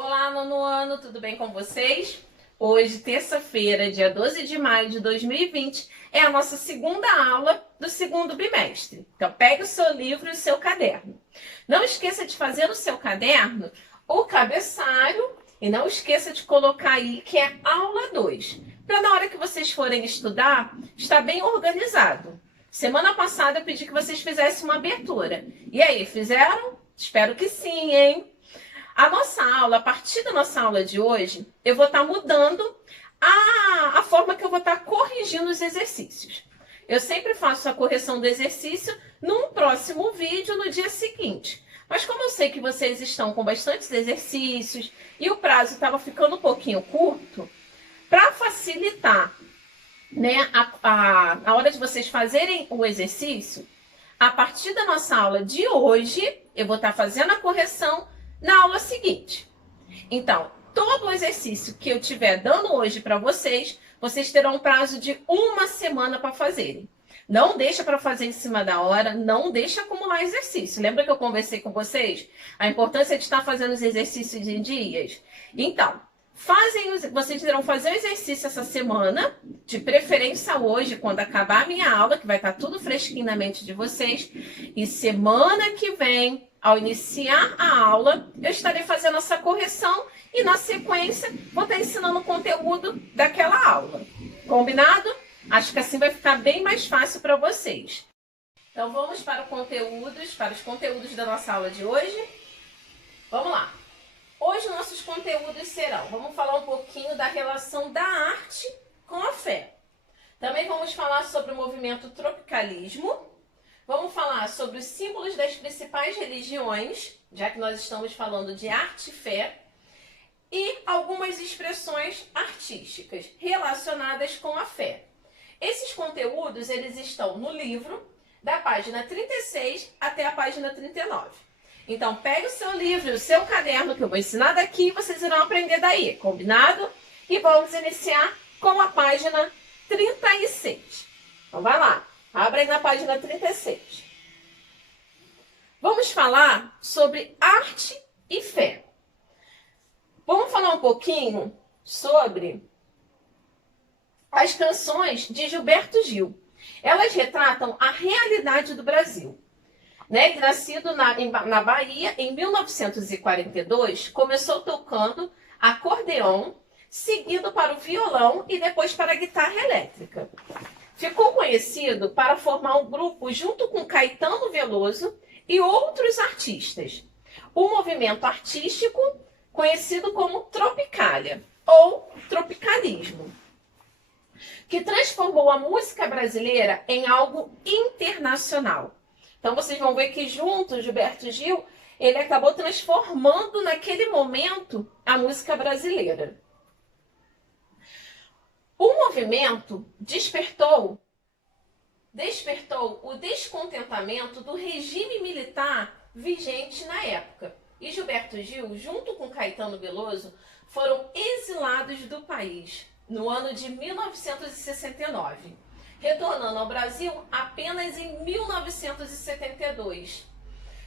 Olá, nono ano, tudo bem com vocês? Hoje, terça-feira, dia 12 de maio de 2020, é a nossa segunda aula do segundo bimestre. Então, pegue o seu livro e o seu caderno. Não esqueça de fazer no seu caderno o cabeçalho e não esqueça de colocar aí que é aula 2, para na hora que vocês forem estudar, estar bem organizado. Semana passada eu pedi que vocês fizessem uma abertura. E aí, fizeram? Espero que sim, hein? A nossa aula, a partir da nossa aula de hoje, eu vou estar mudando a forma que eu vou estar corrigindo os exercícios. Eu sempre faço a correção do exercício num próximo vídeo no dia seguinte. Mas como eu sei que vocês estão com bastantes exercícios e o prazo estava ficando um pouquinho curto, para facilitar, né, a hora de vocês fazerem o exercício, a partir da nossa aula de hoje, eu vou estar fazendo a correção na aula seguinte. Então, todo o exercício que eu estiver dando hoje para vocês, vocês terão um prazo de 1 semana para fazerem. Não deixa para fazer em cima da hora, não deixa acumular exercício. Lembra que eu conversei com vocês? A importância de estar fazendo os exercícios em dias? Então, vocês irão fazer o exercício essa semana, de preferência hoje, quando acabar a minha aula, que vai estar tudo fresquinho na mente de vocês. E semana que vem, ao iniciar a aula, eu estarei fazendo essa correção e, na sequência, vou estar ensinando o conteúdo daquela aula. Combinado? Acho que assim vai ficar bem mais fácil para vocês. Então, vamos para os conteúdos da nossa aula de hoje. Vamos lá. Hoje, nossos conteúdos serão, vamos falar um pouquinho da relação da arte com a fé. Também vamos falar sobre o movimento tropicalismo. Vamos falar sobre os símbolos das principais religiões, já que nós estamos falando de arte e fé, e algumas expressões artísticas relacionadas com a fé. Esses conteúdos, eles estão no livro, da página 36 até a página 39. Então, pegue o seu livro, o seu caderno, que eu vou ensinar daqui, e vocês irão aprender daí, combinado? E vamos iniciar com a página 36. Então, vai lá. Abre aí na página 36. Vamos falar sobre arte e fé. Vamos falar um pouquinho sobre as canções de Gilberto Gil. Elas retratam a realidade do Brasil. Né? Ele, nascido na Bahia em 1942, começou tocando acordeon, seguido para o violão e depois para a guitarra elétrica. Ficou conhecido para formar um grupo junto com Caetano Veloso e outros artistas. O movimento artístico conhecido como Tropicália ou Tropicalismo, que transformou a música brasileira em algo internacional. Então vocês vão ver que junto, Gilberto Gil, ele acabou transformando naquele momento a música brasileira. O movimento despertou o descontentamento do regime militar vigente na época. E Gilberto Gil, junto com Caetano Veloso, foram exilados do país no ano de 1969, retornando ao Brasil apenas em 1972.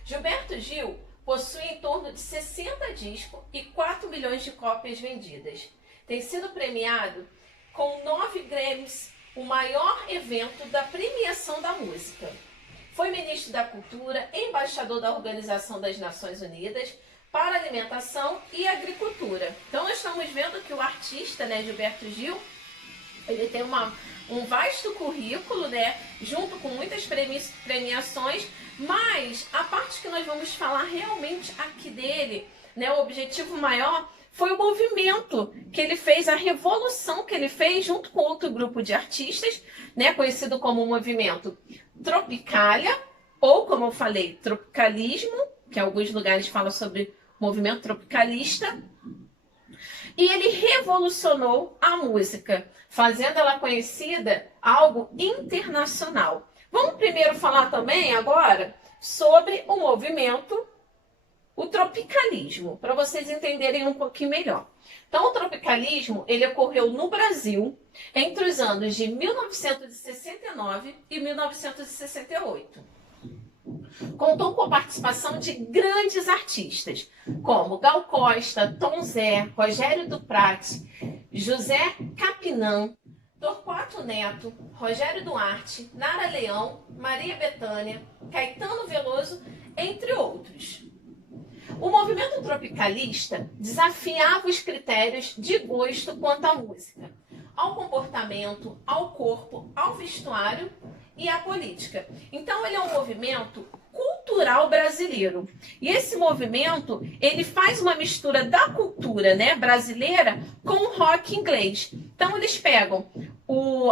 Gilberto Gil possui em torno de 60 discos e 4 milhões de cópias vendidas. Tem sido premiado com 9 Grammys, o maior evento da premiação da música. Foi ministro da Cultura, embaixador da Organização das Nações Unidas para Alimentação e Agricultura. Então, nós estamos vendo que o artista, né, Gilberto Gil, ele tem um vasto currículo, né, junto com muitas premiações, mas a parte que nós vamos falar realmente aqui dele, né, o objetivo maior foi o movimento que ele fez, a revolução que ele fez junto com outro grupo de artistas, né, conhecido como o movimento Tropicália, ou como eu falei, Tropicalismo, que em alguns lugares fala sobre movimento tropicalista. E ele revolucionou a música, fazendo ela conhecida algo internacional. Vamos primeiro falar também agora sobre o movimento, o tropicalismo, para vocês entenderem um pouquinho melhor. Então, o tropicalismo, ele ocorreu no Brasil entre os anos de 1969 e 1968. Contou com a participação de grandes artistas, como Gal Costa, Tom Zé, Rogério Duprat, José Capinã, Torquato Neto, Rogério Duarte, Nara Leão, Maria Bethânia, Caetano Veloso, entre outros. O movimento tropicalista desafiava os critérios de gosto quanto à música, ao comportamento, ao corpo, ao vestuário e à política. Então ele é um movimento cultural brasileiro. E esse movimento, ele faz uma mistura da cultura, né, brasileira com o rock inglês. Então eles pegam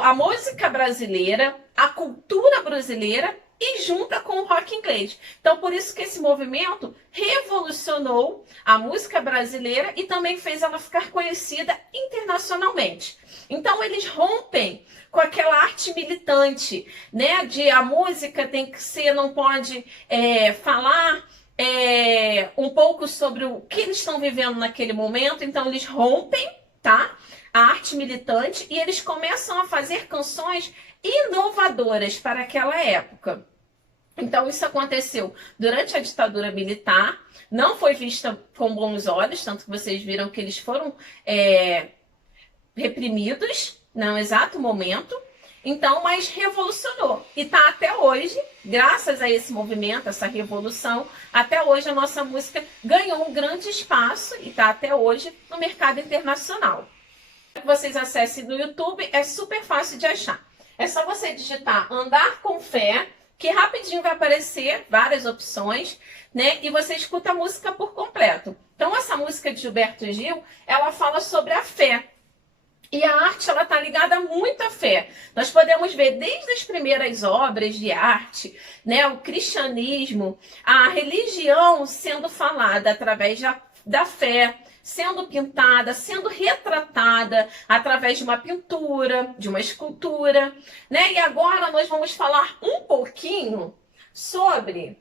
a música brasileira, a cultura brasileira e junta com o rock inglês. Então, por isso que esse movimento revolucionou a música brasileira e também fez ela ficar conhecida internacionalmente. Então, eles rompem com aquela arte militante, né? De a música tem que ser, não pode falar um pouco sobre o que eles estão vivendo naquele momento. Então, eles rompem, tá? A arte militante e eles começam a fazer canções inovadoras para aquela época. Então, isso aconteceu durante a ditadura militar, não foi vista com bons olhos, tanto que vocês viram que eles foram reprimidos no exato momento, então, mas revolucionou. E está até hoje, graças a esse movimento, essa revolução, até hoje a nossa música ganhou um grande espaço e está até hoje no mercado internacional. Que vocês acessem no YouTube, é super fácil de achar. É só você digitar Andar com Fé, que rapidinho vai aparecer várias opções, né? E você escuta a música por completo. Então, essa música de Gilberto Gil, ela fala sobre a fé. E a arte, ela está ligada muito à fé. Nós podemos ver desde as primeiras obras de arte, né? O cristianismo, a religião sendo falada através da fé, sendo pintada, sendo retratada através de uma pintura, de uma escultura, né? E agora nós vamos falar um pouquinho sobre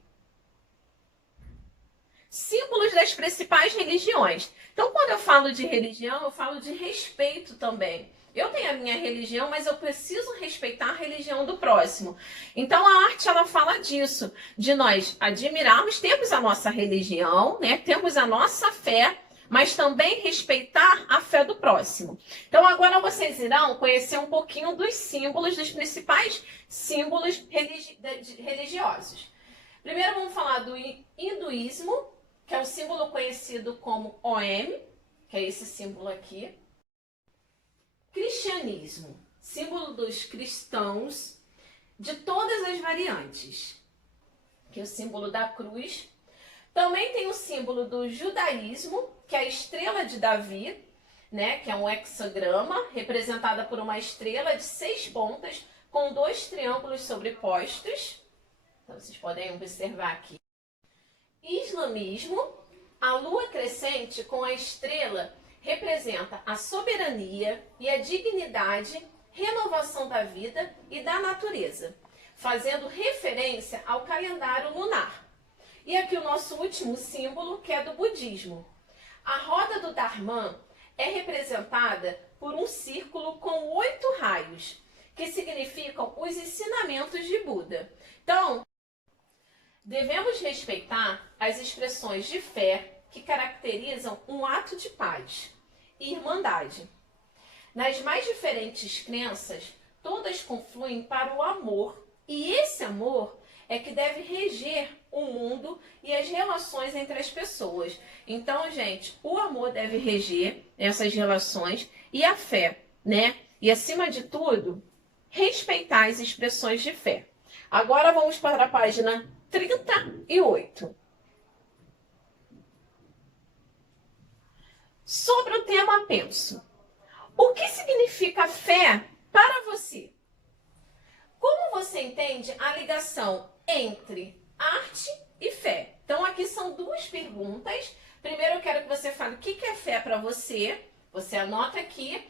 símbolos das principais religiões. Então, quando eu falo de religião, eu falo de respeito também. Eu tenho a minha religião, mas eu preciso respeitar a religião do próximo. Então, a arte, ela fala disso, de nós admirarmos, temos a nossa religião, né? Temos a nossa fé, mas também respeitar a fé do próximo. Então, agora vocês irão conhecer um pouquinho dos símbolos, dos principais símbolos religiosos. Primeiro, vamos falar do hinduísmo, que é o símbolo conhecido como OM, que é esse símbolo aqui. Cristianismo, símbolo dos cristãos de todas as variantes, que é o símbolo da cruz. Também tem o símbolo do judaísmo, que é a estrela de Davi, né, que é um hexagrama, representada por uma estrela de 6 pontas, com 2 triângulos sobrepostos. Então, vocês podem observar aqui. Islamismo, a lua crescente com a estrela representa a soberania e a dignidade, renovação da vida e da natureza, fazendo referência ao calendário lunar. E aqui o nosso último símbolo, que é do budismo. A roda do Dharma é representada por um círculo com 8 raios, que significam os ensinamentos de Buda. Então, devemos respeitar as expressões de fé que caracterizam um ato de paz e irmandade. Nas mais diferentes crenças, todas confluem para o amor, e esse amor é que deve reger o mundo e as relações entre as pessoas. Então, gente, o amor deve reger essas relações e a fé, né? E, acima de tudo, respeitar as expressões de fé. Agora vamos para a página 38. Sobre o tema penso. O que significa fé para você? Como você entende a ligação entre arte e fé? Então, aqui são 2 perguntas. Primeiro, eu quero que você fale o que é fé para você. Você anota aqui.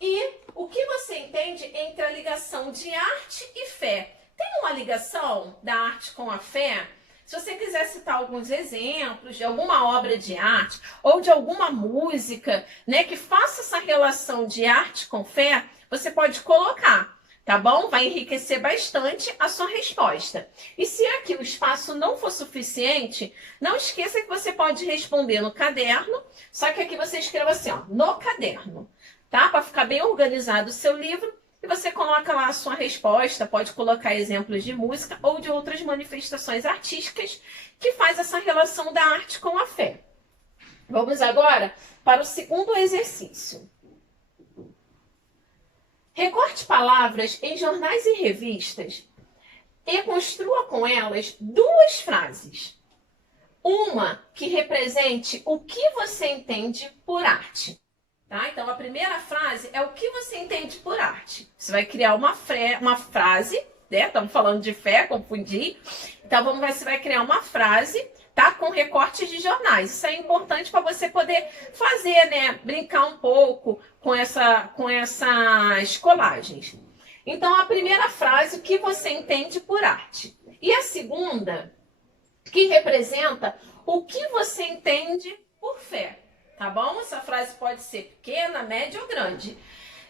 E o que você entende entre a ligação de arte e fé? Tem uma ligação da arte com a fé? Se você quiser citar alguns exemplos de alguma obra de arte ou de alguma música, né, que faça essa relação de arte com fé, você pode colocar. tá bom? Vai enriquecer bastante a sua resposta. E se aqui o espaço não for suficiente, não esqueça que você pode responder no caderno, só que aqui você escreva assim, ó, no caderno, tá? Para ficar bem organizado o seu livro, e você coloca lá a sua resposta, pode colocar exemplos de música ou de outras manifestações artísticas que faz essa relação da arte com a fé. Vamos agora para o segundo exercício. Recorte palavras em jornais e revistas e construa com elas duas frases. Uma que represente o que você entende por arte. Tá? Então, a primeira frase é o que você entende por arte. Você vai criar uma frase, né? Estamos falando de fé, confundi. Então, vamos ver se vai criar uma frase, tá? Com recortes de jornais. Isso é importante para você poder fazer, né? Brincar um pouco com essas colagens. Então, a primeira frase, o que você entende por arte. E a segunda, que representa o que você entende por fé. Tá bom? Essa frase pode ser pequena, média ou grande.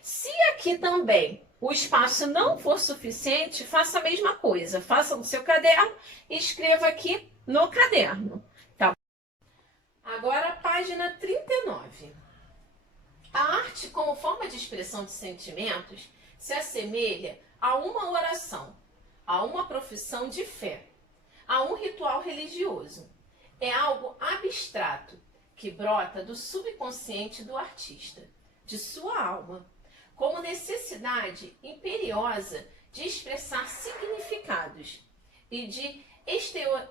Se aqui também o espaço não for suficiente, faça a mesma coisa. Faça no seu caderno e escreva aqui no caderno. Tá? Agora, a página 39. A arte, como forma de expressão de sentimentos, se assemelha a uma oração, a uma profissão de fé, a um ritual religioso. É algo abstrato, que brota do subconsciente do artista, de sua alma, como necessidade imperiosa de expressar significados e de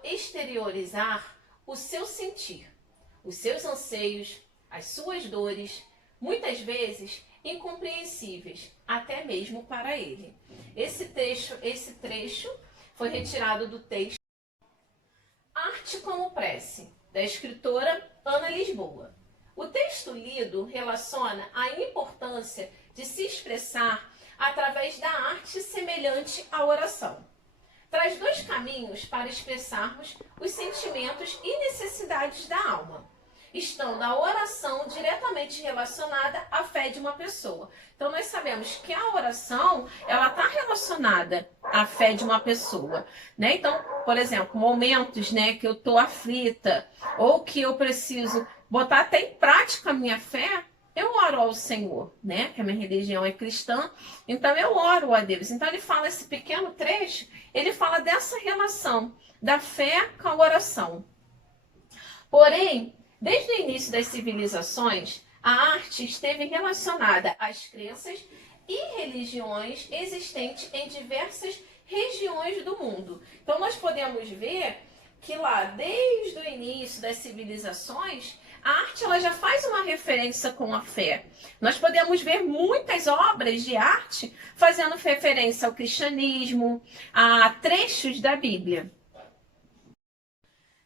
exteriorizar o seu sentir, os seus anseios, as suas dores, muitas vezes incompreensíveis, até mesmo para ele. Esse trecho foi retirado do texto Arte como Prece, da escritora Ana Lisboa. O texto lido relaciona a importância de se expressar através da arte semelhante à oração. Traz dois caminhos para expressarmos os sentimentos e necessidades da alma, estando a oração diretamente relacionada à fé de uma pessoa. Então, nós sabemos que a oração, ela está relacionada à fé de uma pessoa, né? Então, por exemplo, momentos, né, que eu estou aflita, ou que eu preciso botar até em prática a minha fé, eu oro ao Senhor, né? Que a minha religião é cristã, então eu oro a Deus. Então, ele fala esse pequeno trecho, ele fala dessa relação da fé com a oração. Porém, desde o início das civilizações, a arte esteve relacionada às crenças e religiões existentes em diversas regiões do mundo. Então, nós podemos ver que lá, desde o início das civilizações, a arte ela já faz uma referência com a fé. Nós podemos ver muitas obras de arte fazendo referência ao cristianismo, a trechos da Bíblia.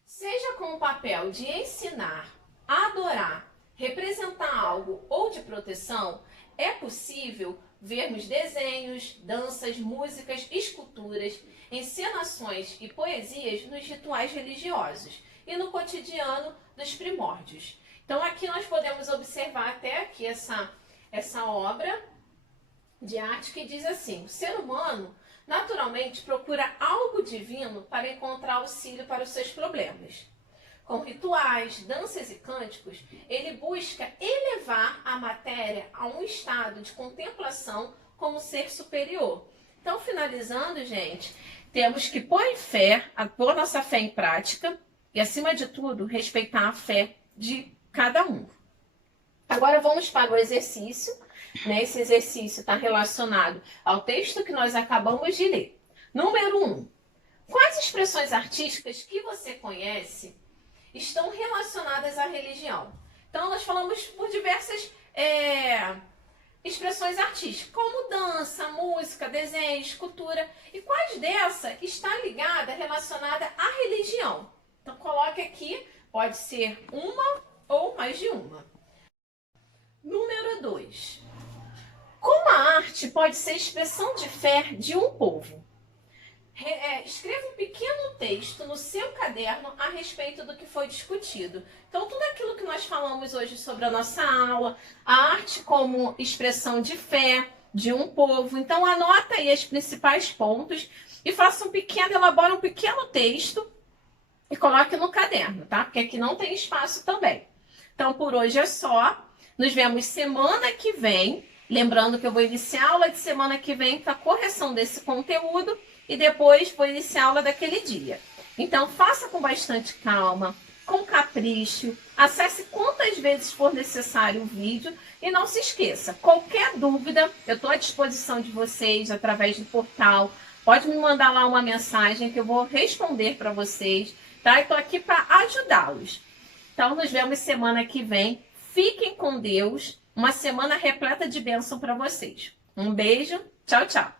Seja com o papel de ensinar, adorar, representar algo ou de proteção, é possível vermos desenhos, danças, músicas, esculturas, encenações e poesias nos rituais religiosos e no cotidiano dos primórdios. Então aqui nós podemos observar até aqui essa obra de arte que diz assim: o ser humano naturalmente procura algo divino para encontrar auxílio para os seus problemas. Com rituais, danças e cânticos, ele busca elevar a matéria a um estado de contemplação como ser superior. Então, finalizando, gente, temos que pôr nossa fé em prática e, acima de tudo, respeitar a fé de cada um. Agora vamos para o exercício. Esse exercício está relacionado ao texto que nós acabamos de ler. Número 1. Quais expressões artísticas que você conhece estão relacionadas à religião? Então, nós falamos por diversas expressões artísticas, como dança, música, desenho, escultura. E quais dessas está ligada, relacionada à religião? Então, coloque aqui, pode ser uma ou mais de uma. Número 2. Como a arte pode ser expressão de fé de um povo? Escreva um pequeno texto no seu caderno a respeito do que foi discutido. Então, tudo aquilo que nós falamos hoje sobre a nossa aula, a arte como expressão de fé, de um povo. Então anota aí os principais pontos e elabora um pequeno texto e coloque no caderno, tá? Porque aqui não tem espaço também. Então por hoje é só. Nos vemos semana que vem. Lembrando que eu vou iniciar a aula de semana que vem com a correção desse conteúdo e depois vou iniciar a aula daquele dia. Então faça com bastante calma, com capricho, acesse quantas vezes for necessário o vídeo e não se esqueça, qualquer dúvida, eu estou à disposição de vocês através do portal, pode me mandar lá uma mensagem que eu vou responder para vocês, tá? Eu estou aqui para ajudá-los. Então nos vemos semana que vem, fiquem com Deus, uma semana repleta de bênção para vocês. Um beijo, tchau, tchau!